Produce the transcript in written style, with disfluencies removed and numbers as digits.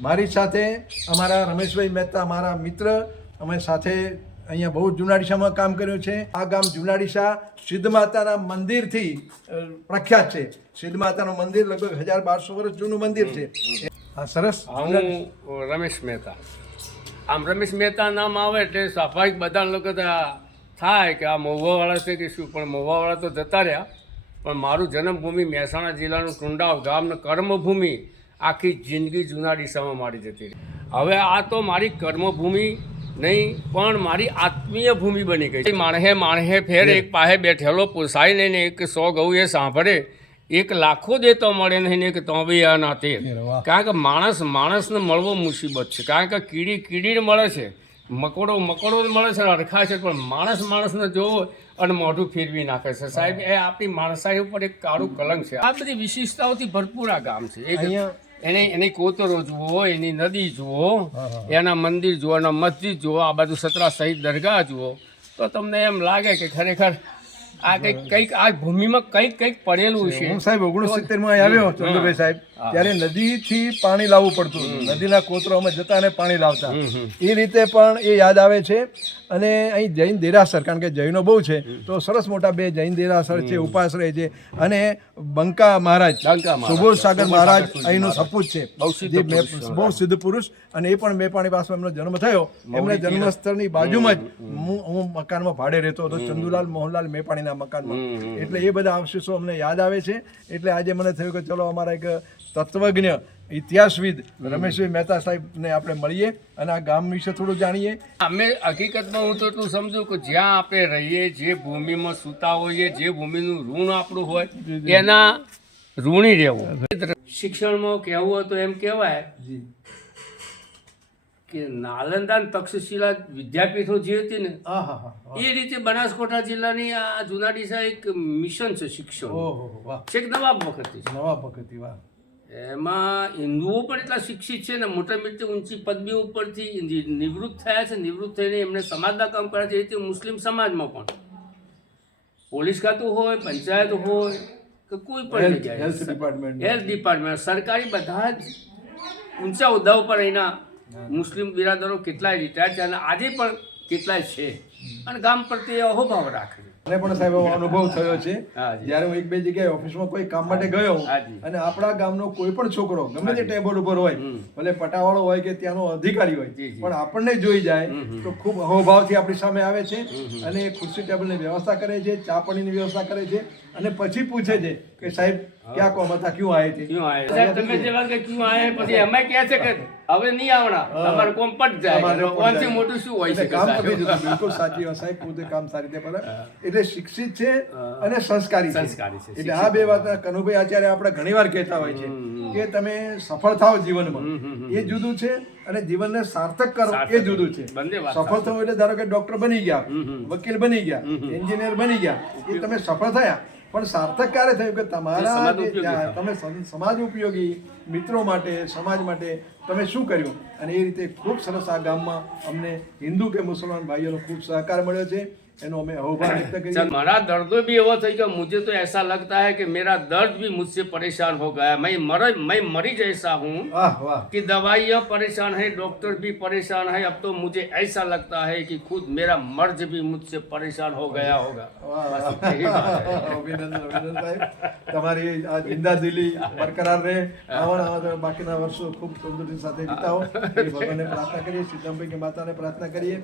મારી સાથે અમારા રમેશભાઈ મહેતા મારા મિત્ર, અમે સાથે અહીંયા બહુ જુનાડીસામાં કામ કર્યું છે. આ ગામ જુનાડીસા સિદ્ધ માતાના મંદિરથી પ્રખ્યાત છે. સિદ્ધ માતાનું મંદિર લગભગ 1200 વર્ષ જૂનું મંદિર છે. હા, સરસ. હું રમેશ મહેતા. આમ રમેશ મહેતા નામ આવે એટલે સ્વાભાવિક બધા લોકો થાય કે આ મહુવાવાળા છે કે શું, પણ મહુવાવાળા તો જતા રહ્યા. પણ મારું જન્મભૂમિ મહેસાણા જિલ્લાનું ટુંડાવ ગામનું કર્મભૂમિ આખી જિંદગી જુનાડીસામાં મારી જતી રહી. હવે આ તો મારી કર્મભૂમિ નહીં પણ મારી આત્મીય ભૂમિ બની ગઈ. માણહે ફેર એક પાસે બેઠેલો પોસાય નહીં ને એક 100 ગૌ એ સાંભળે, એક લાખો દેતો મળે નહીં ને એક તોબિયા ના તે. કારણ કે માણસને મળવો મુસીબત છે. કારણ કે કીડીને મળે છે, મકોડો મળે છે, અડખા છે, પણ માણસને જોવો અને મોઢું ફેરવી નાખે છે. સાહેબ, એ આપણી માણસાઈ ઉપર એક કાળું કલંક છે. આ બધી વિશેષતાઓથી ભરપૂર આ ગામ છે. એની કોતરો જુઓ, એની નદી જુઓ, એના મંદિર જુઓ, એના મસ્જિદ જુઓ, આ બાજુ સતરા શહીદ દરગાહ જુઓ, તો તમને એમ લાગે કે ખરેખર આ કંઈક આ ભૂમિમાં કંઈક પડેલું છે. હું સાહેબ 69માં આવ્યો ચંદુભાઈ સાહેબ, ત્યારે નદીથી પાણી લાવવું પડતું. નદીના કોતરો અમે જતા અને પાણી લાવતા. એ રીતે પણ એ યાદ આવે છે. અને અહીં જૈન દેરાસર, કારણ કે જૈનો બહુ છે, તો સરસ મોટા 2 જૈન દેરાસર છે, ઉપાશ્રય છે. અને બંકા મહારાજ, સુબોધ સાગર મહારાજ અહીંનું સપૂત છે, બહુ સિદ્ધ પુરુષ. અને એ પણ મેપાણી પાસે એમનો જન્મ થયો. એમને જન્મસ્થળની બાજુમાં જ હું મકાનમાં ભાડે રહેતો હતો, ચંદુલાલ મોહનલાલ મેપાણીના મકાનમાં. એટલે એ બધા અવશેષો અમને યાદ આવે છે. એટલે આજે મને થયું કે ચલો અમારા એક તત્વજ્ઞ ઇતિહાસવિદ રમેશભાઈ મહેતા સાહેબને આપણે મળીએ અને આ ગામ વિશે થોડું જાણીએ. અમે હકીકતમાં હું તો એટલું સમજુ કે જ્યાં આપણે રહીએ, જે ભૂમિમાં સૂતા હોઈએ, જે ભૂમિનું ઋણ આપણું હોય, એના ઋણી રહેવું. શિક્ષણમાં કહેવું હોય તો એમ કહેવાય કે નાલંદા અને તક્ષશિલા વિદ્યાપીઠો જે હતી ને, એ રીતે બનાસકાંઠા જિલ્લાની આ જુનાડીસા એક મિશન છે શિક્ષણ. છેક નવાબ વખતથી. વાહ. એમાં હિન્દુઓ પણ એટલા શિક્ષિત છે ને, મોટા મોટી ઊંચી પદવીઓ ઉપરથી નિવૃત્ત થયા છે. નિવૃત્ત થઈને એમને સમાજના કામ કર્યા છે. એ રીતે મુસ્લિમ સમાજમાં પણ પોલીસ ખાતું હોય, પંચાયત હોય કે કોઈ પણ જગ્યાએ હેલ્થ ડિપાર્ટમેન્ટ, સરકારી બધા જ ઊંચા હોદ્દા ઉપર એના મુસ્લિમ બિરાદરો કેટલાય રિટાયર્ડ છે અને આજે પણ કેટલાય છે અને ગામ પ્રત્યે અહોભાવ રાખે છે. મને પણ સાહેબ એવો અનુભવ થયો છે. જ્યારે હું 1-2 જગ્યાએ ઓફિસમાં કોઈ કામ માટે ગયો અને આપણા ગામનો કોઈ પણ છોકરો ગમે તે ટેબલ ઉપર હોય, ભલે પટાવાળો હોય કે ત્યાંનો અધિકારી હોય, પણ આપણને જોઈ જાય તો ખૂબ અહોભાવથી આપણી સામે આવે છે અને ખુરશી ટેબલની વ્યવસ્થા કરે છે, ચા પાણીની વ્યવસ્થા કરે છે અને પછી પૂછે છે કે સાહેબ ક્યાં કોમ હતા, ક્યું આયે थे. તમે જે વાત ક્યું આયે, પછી અમે કહે છે કે હવે નહીં આવણા, તમારે કોમ પટ જાય. ઓનથી મોટું શું હોય છે? કામ પતી જતું. બિલકુલ સાચી વાત સાહેબ, પોતે કામ સારી રીતે કરે. એટલે શિક્ષિત છે અને સંસ્કારી છે. એટલે આ 2 વાત કનુભાઈ આચાર્ય આપણે ઘણીવાર કહેતા હોય છે કે તમે સફળ થાઓ જીવનમાં, એ જુદું છે, અને જીવનને સાર્થક કરો એ જુદું છે. સફળ થવું એટલે ધારો કે ડોક્ટર બની ગયા, વકીલ બની ગયા, એન્જિનિયર બની ગયા, એ તમે સફળ થયા. પણ સાર્થક ક્યારે થયું કે તમારા તમે સમાજ ઉપયોગી મિત્રો માટે, સમાજ માટે તમે શું કર્યું. અને એ રીતે ખૂબ સરસ આ ગામમાં અમને હિન્દુ કે મુસલમાન ભાઈઓનો ખૂબ સહકાર મળ્યો છે. એનો અમે અહોભાવ વ્યક્ત કરીએ. મારા दर्द भी वो थे कि मुझे तो ऐसा लगता है कि मेरा दर्द भी मुझसे परेशान हो गया. मैं मरीज ऐसा हूँ कि दवाइयाँ परेशान है, डॉक्टर भी परेशान है. अब तो मुझे ऐसा लगता है कि खुद मेरा मर्ज भी मुझसे परेशान हो गया होगा. અભિનંદન સાહેબ, તમારી આ જિંદાદિલી બરકરાર રહે. બાકીના વર્ષો ખૂબ તંદુરસ્તી સાથે વિતાવો એ ભગવાનને પ્રાર્થના કરીએ, સિદ્ધાંભાઈ કે માતાને પ્રાર્થના કરીએ.